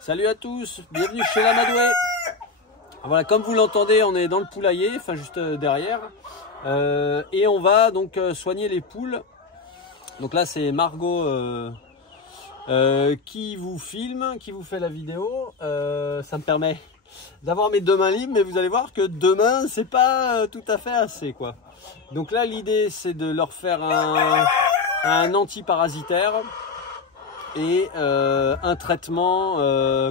Salut à tous, bienvenue chez l'Amadoué. Voilà, comme vous l'entendez, on est dans le poulailler, enfin juste derrière. Et on va donc soigner les poules. Donc là c'est Margot qui vous filme, qui vous fait la vidéo. Ça me permet d'avoir mes deux mains libres, mais vous allez voir que deux mains c'est pas tout à fait assez quoi. Donc là l'idée c'est de leur faire un antiparasitaire et un traitement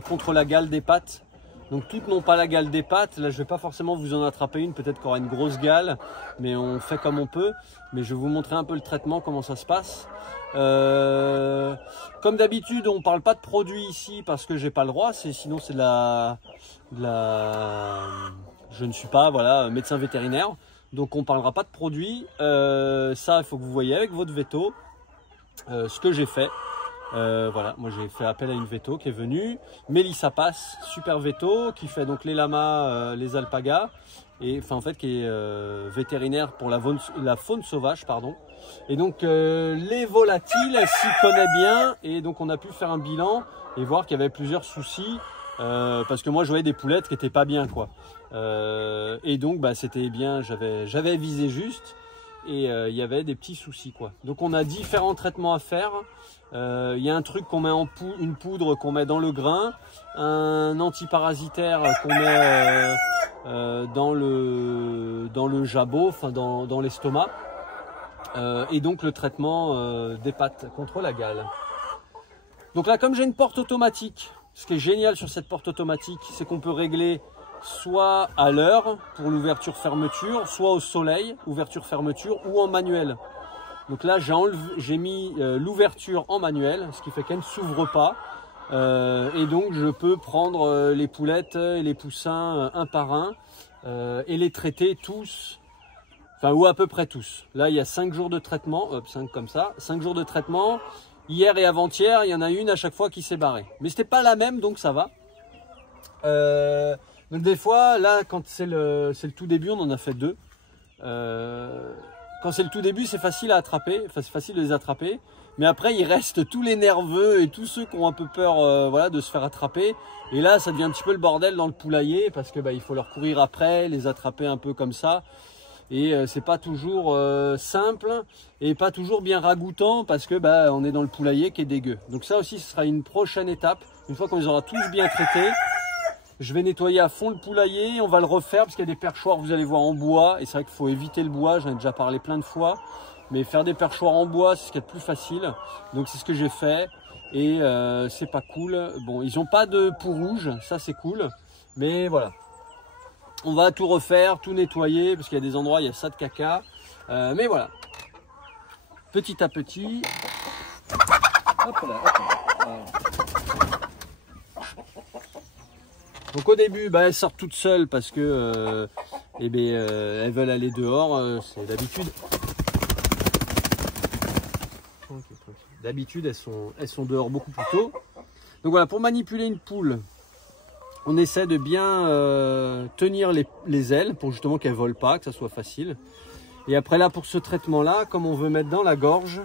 contre la gale des pattes. Donc toutes n'ont pas la gale des pattes. Là je vais pas forcément vous en attraper une, peut-être qu'il y aura une grosse gale, mais on fait comme on peut. Mais je vais vous montrer un peu le traitement, comment ça se passe. Comme d'habitude on parle pas de produits ici parce que j'ai pas le droit, sinon c'est de la... Je ne suis pas voilà, médecin vétérinaire, donc on parlera pas de produits. Ça il faut que vous voyez avec votre veto ce que j'ai fait. Voilà, moi j'ai fait appel à une veto qui est venue, Mélissa Passe, super veto, qui fait donc les lamas, les alpagas, et enfin en fait qui est vétérinaire pour la faune sauvage, pardon. Et donc les volatiles, elle s'y connaît bien, et donc on a pu faire un bilan et voir qu'il y avait plusieurs soucis, parce que moi je voyais des poulettes qui étaient pas bien quoi. Et donc bah, c'était bien, j'avais visé juste. Et il y avait des petits soucis quoi. Donc on a différents traitements à faire. Il y a un truc qu'on met en une poudre qu'on met dans le grain, un antiparasitaire qu'on met dans le jabot, enfin dans l'estomac, et donc le traitement des pattes contre la gale. Donc là comme j'ai une porte automatique, ce qui est génial sur cette porte automatique, c'est qu'on peut régler soit à l'heure pour l'ouverture-fermeture, soit au soleil, ouverture-fermeture, ou en manuel. Donc là j'ai mis l'ouverture en manuel, ce qui fait qu'elle ne s'ouvre pas. Et donc je peux prendre les poulettes et les poussins un par un et les traiter tous, enfin ou à peu près tous. Là il y a 5 jours de traitement, 5 comme ça, 5 jours de traitement. Hier et avant-hier, il y en a une à chaque fois qui s'est barrée. Mais c'était pas la même, donc ça va. Donc des fois, là, quand c'est le tout début, on en a fait 2. Quand c'est le tout début, c'est facile à attraper, enfin c'est facile de les attraper. Mais après, il reste tous les nerveux et tous ceux qui ont un peu peur, voilà, de se faire attraper. Et là, ça devient un petit peu le bordel dans le poulailler parce que bah, il faut leur courir après, les attraper un peu comme ça. Et c'est pas toujours simple et pas toujours bien ragoûtant parce que bah, on est dans le poulailler qui est dégueu. Donc ça aussi, ce sera une prochaine étape. Une fois qu'on les aura tous bien traités, je vais nettoyer à fond le poulailler, on va le refaire parce qu'il y a des perchoirs, vous allez voir, en bois. Et c'est vrai qu'il faut éviter le bois, j'en ai déjà parlé plein de fois. Mais faire des perchoirs en bois, c'est ce qui est le plus facile. Donc c'est ce que j'ai fait et c'est pas cool. Bon, ils n'ont pas de peau rouge, ça c'est cool. Mais voilà, on va tout refaire, tout nettoyer parce qu'il y a des endroits, il y a ça de caca. Mais voilà, petit à petit. Hop là, hop là. Voilà. Donc au début, bah, elles sortent toutes seules parce que elles veulent aller dehors, c'est d'habitude. D'habitude, elles sont dehors beaucoup plus tôt. Donc voilà, pour manipuler une poule, on essaie de bien tenir les ailes pour justement qu'elles ne volent pas, que ça soit facile. Et après là, pour ce traitement-là, comme on veut mettre dans la gorge,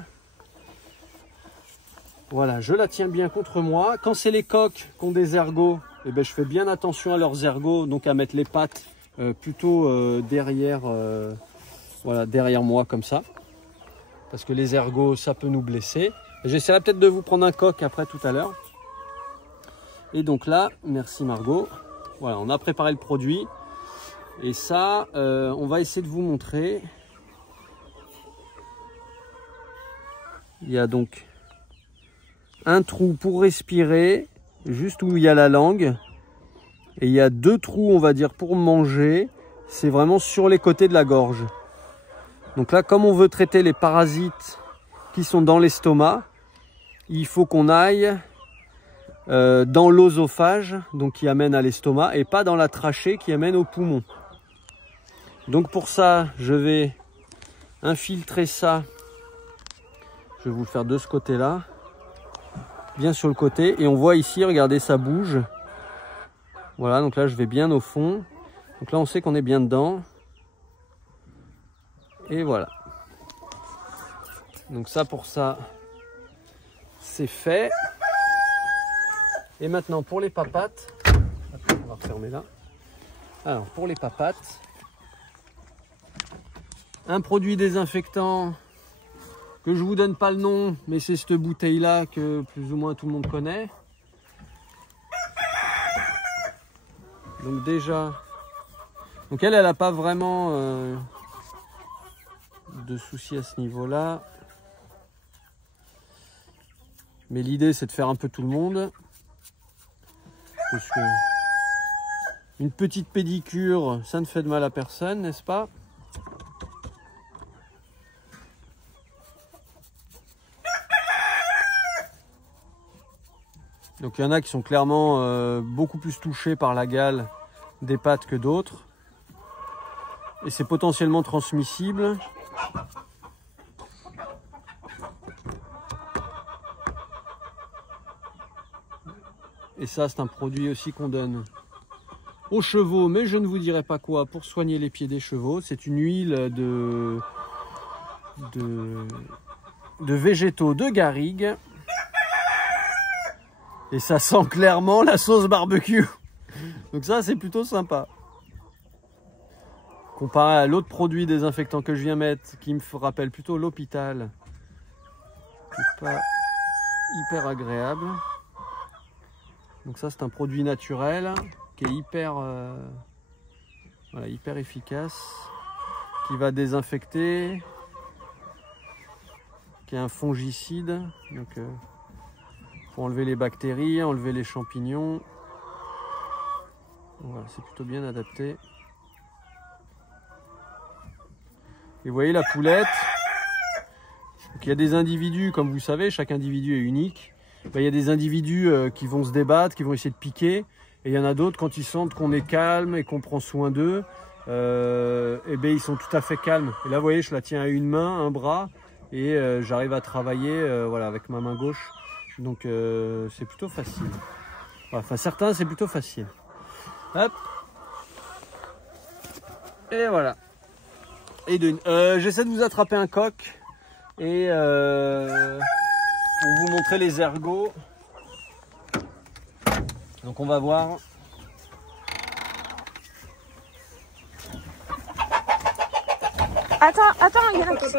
voilà, je la tiens bien contre moi. Quand c'est les coqs qui ont des ergots, eh ben, je fais bien attention à leurs ergots, donc à mettre les pattes plutôt derrière, voilà, derrière moi comme ça. Parce que les ergots, ça peut nous blesser. J'essaierai peut-être de vous prendre un coq après tout à l'heure. Et donc là, merci Margot. Voilà, on a préparé le produit. Et ça, on va essayer de vous montrer. Il y a donc un trou pour respirer, juste où il y a la langue. Et il y a 2 trous, on va dire, pour manger. C'est vraiment sur les côtés de la gorge. Donc là, comme on veut traiter les parasites qui sont dans l'estomac, il faut qu'on aille dans l'œsophage, donc qui amène à l'estomac, et pas dans la trachée qui amène au poumon. Donc pour ça, je vais infiltrer ça. Je vais vous le faire de ce côté-là, bien sur le côté. Et on voit ici, regardez, ça bouge. Voilà, donc là, je vais bien au fond. Donc là, on sait qu'on est bien dedans. Et voilà. Donc ça, pour ça, c'est fait. Et maintenant pour les papates, on va refermer là. Alors pour les papates, un produit désinfectant que je vous donne pas le nom, mais c'est cette bouteille là que plus ou moins tout le monde connaît. Donc déjà, donc elle n'a pas vraiment de soucis à ce niveau-là. Mais l'idée c'est de faire un peu tout le monde. Parce que une petite pédicure, ça ne fait de mal à personne, n'est-ce pas? Donc il y en a qui sont clairement beaucoup plus touchés par la gale des pattes que d'autres. Et c'est potentiellement transmissible. Et ça, c'est un produit aussi qu'on donne aux chevaux, mais je ne vous dirai pas quoi, pour soigner les pieds des chevaux. C'est une huile de végétaux de garrigue. Et ça sent clairement la sauce barbecue. Donc ça, c'est plutôt sympa. Comparé à l'autre produit désinfectant que je viens mettre, qui me rappelle plutôt l'hôpital, c'est pas hyper agréable. Donc ça, c'est un produit naturel qui est hyper, voilà, hyper efficace, qui va désinfecter, qui est un fongicide, donc pour enlever les bactéries, enlever les champignons. Voilà, c'est plutôt bien adapté. Et vous voyez la poulette. Donc, il y a des individus, comme vous savez, chaque individu est unique. Ben, il y a des individus qui vont se débattre, qui vont essayer de piquer. Et il y en a d'autres, quand ils sentent qu'on est calme et qu'on prend soin d'eux, et ben, ils sont tout à fait calmes. Et là, vous voyez, je la tiens à une main, un bras, et j'arrive à travailler voilà, avec ma main gauche. Donc c'est plutôt facile. Enfin, certains, c'est plutôt facile. Hop. Et voilà. Et j'essaie de vous attraper un coq. Et pour vous montrer les ergots. Donc on va voir. Attends, il y a un petit...